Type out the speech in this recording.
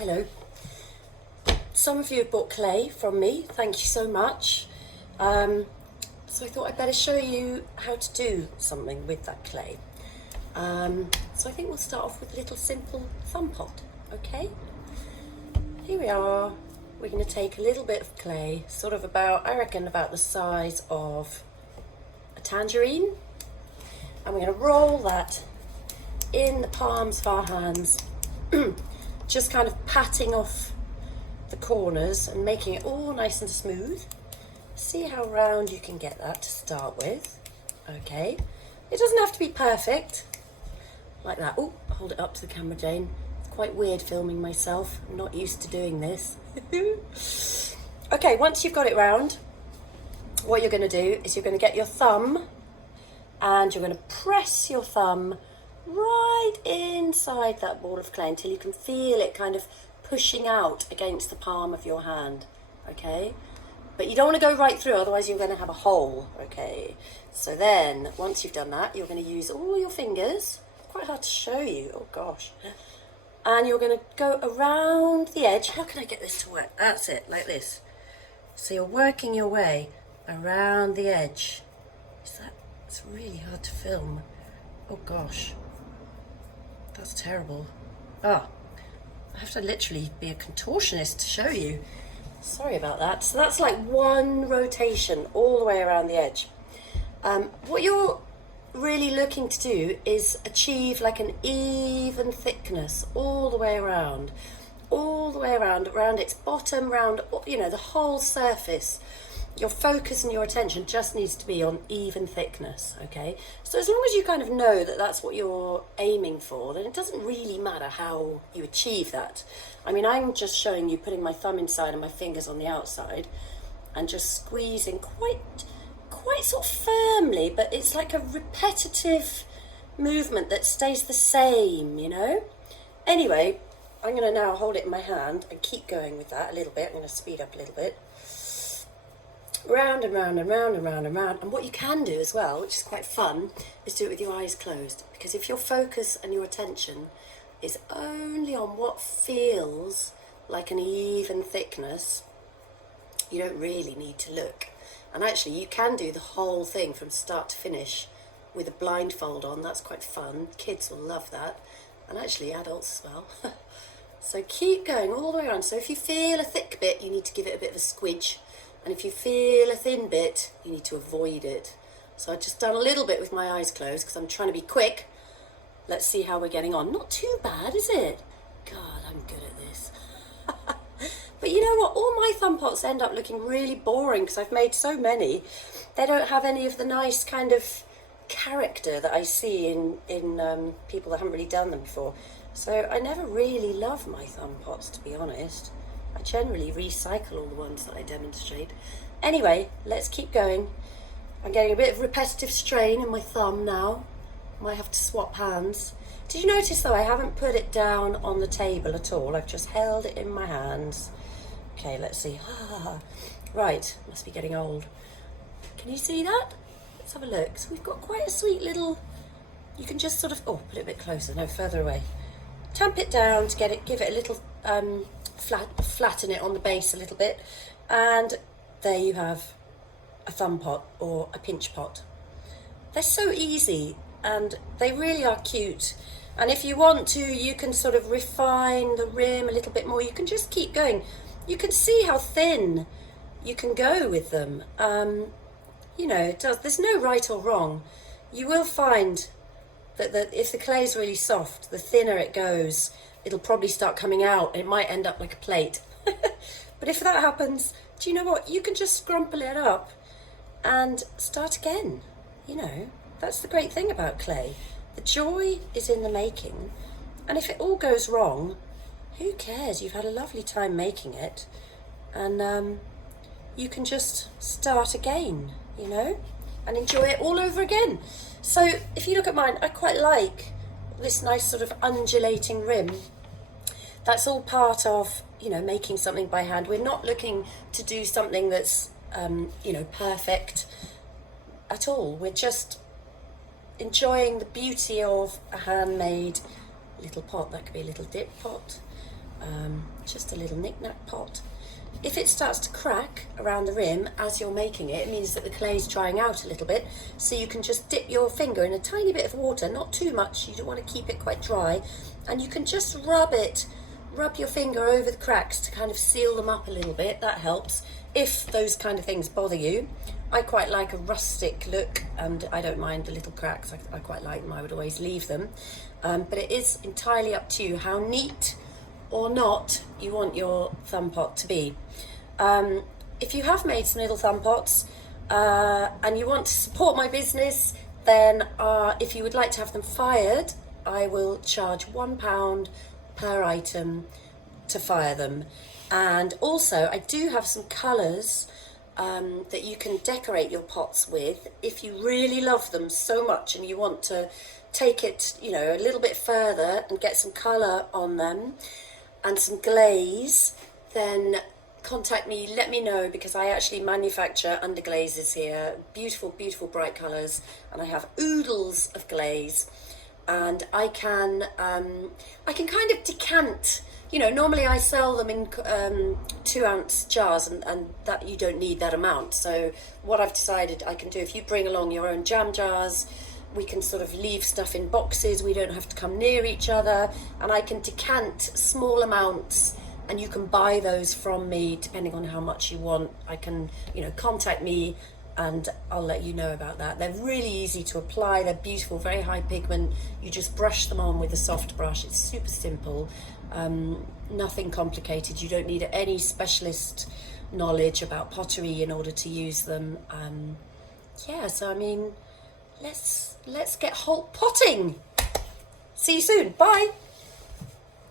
Hello. Some of you have bought clay from me, thank you so much. So I thought I'd better show you how to do something with that clay. So I think we'll start off with a little simple thumb pot, okay? Here we are. We're going to take a little bit of clay, sort of about, I reckon, about the size of a tangerine. And we're going to roll that in the palms of our hands, just kind of patting off the corners and making it all nice and smooth. See how round you can get that to start with. Okay, it doesn't have to be perfect like that. Oh, hold it up to the camera, Jane. It's quite weird filming myself. I'm not used to doing this. Okay, once you've got it round, what you're going to do is you're going to get your thumb and you're going to press your thumb right inside that ball of clay until you can feel it kind of pushing out against the palm of your hand, okay? But you don't want to go right through, otherwise you're going to have a hole, okay? So then, once you've done that, you're going to use all your fingers. Quite hard to show you, oh gosh. And you're going to go around the edge. How can I get this to work? That's it, like this. So you're working your way around the edge. It's really hard to film. Oh gosh. That's terrible. I have to literally be a contortionist to show you. Sorry about that. So that's like one rotation all the way around the edge. What you're really looking to do is achieve like an even thickness all the way around, around its bottom, around, you know, the whole surface. Your focus and your attention just needs to be on even thickness, okay? So as long as you kind of know that that's what you're aiming for, then it doesn't really matter how you achieve that. I mean, I'm just showing you putting my thumb inside and my fingers on the outside and just squeezing quite sort of firmly, but it's like a repetitive movement that stays the same, you know? Anyway, I'm going to now hold it in my hand and keep going with that a little bit. I'm going to speed up a little bit. Round and round and round and round and round. And what you can do as well, which is quite fun, is do it with your eyes closed. Because if your focus and your attention is only on what feels like an even thickness, you don't really need to look. And actually you can do the whole thing from start to finish with a blindfold on. That's quite fun. Kids will love that. And actually adults as well. So keep going all the way around. So if you feel a thick bit, you need to give it a bit of a squidge. And if you feel a thin bit, you need to avoid it. So I've just done a little bit with my eyes closed because I'm trying to be quick. Let's see how we're getting on. Not too bad, is it? God, I'm good at this. But you know what? All my thumb pots end up looking really boring because I've made so many. They don't have any of the nice kind of character that I see in people that haven't really done them before. So I never really love my thumb pots, to be honest. I generally recycle all the ones that I demonstrate. Anyway, let's keep going. I'm getting a bit of repetitive strain in my thumb now. Might have to swap hands. Did you notice though I haven't put it down on the table at all? I've just held it in my hands. Okay, let's see. Right, must be getting old. Can you see that? Let's have a look. So we've got quite a sweet little, you can just sort of, put it a bit closer, no, further away. Tamp it down to get it, give it a little flatten it on the base a little bit, and there you have a thumb pot or a pinch pot. They're so easy and they really are cute, and if you want to you can sort of refine the rim a little bit more. You can just keep going. You can see how thin you can go with them. You know, there's no right or wrong. You will find that if the clay is really soft, the thinner it goes, it'll probably start coming out and it might end up like a plate. But if that happens, do you know what? You can just scrumple it up and start again. You know, that's the great thing about clay. The joy is in the making. And if it all goes wrong, who cares? You've had a lovely time making it. And you can just start again, you know, and enjoy it all over again. So if you look at mine, I quite like this nice sort of undulating rim. That's all part of, you know, making something by hand. We're not looking to do something that's, you know, perfect at all. We're just enjoying the beauty of a handmade little pot. That could be a little dip pot, Just a little knick-knack pot. If it starts to crack around the rim as you're making it, it means that the clay's drying out a little bit, so you can just dip your finger in a tiny bit of water, not too much, you don't want to keep it quite dry, and you can just rub your finger over the cracks to kind of seal them up a little bit. That helps if those kind of things bother you. I quite like a rustic look, and I don't mind the little cracks. I quite like them. I would always leave them, but it is entirely up to you how neat or not you want your thumb pot to be. If you have made some little thumb pots and you want to support my business, then if you would like to have them fired, I will charge £1 per item to fire them. And also I do have some colours that you can decorate your pots with if you really love them so much and you want to take it, you know, a little bit further and get some colour on them and some glaze. Then contact me, let me know, because I actually manufacture underglazes here, beautiful, beautiful bright colours, and I have oodles of glaze, and I can kind of decant. You know, normally I sell them in 2-ounce jars, and that you don't need that amount. So what I've decided I can do, if you bring along your own jam jars, we can sort of leave stuff in boxes, we don't have to come near each other, and I can decant small amounts, and you can buy those from me depending on how much you want. I can, you know, contact me and I'll let you know about that. They're really easy to apply, they're beautiful, very high pigment. You just brush them on with a soft brush. It's super simple, nothing complicated. You don't need any specialist knowledge about pottery in order to use them. Yeah, so I mean, let's get Holt potting. See you soon. Bye.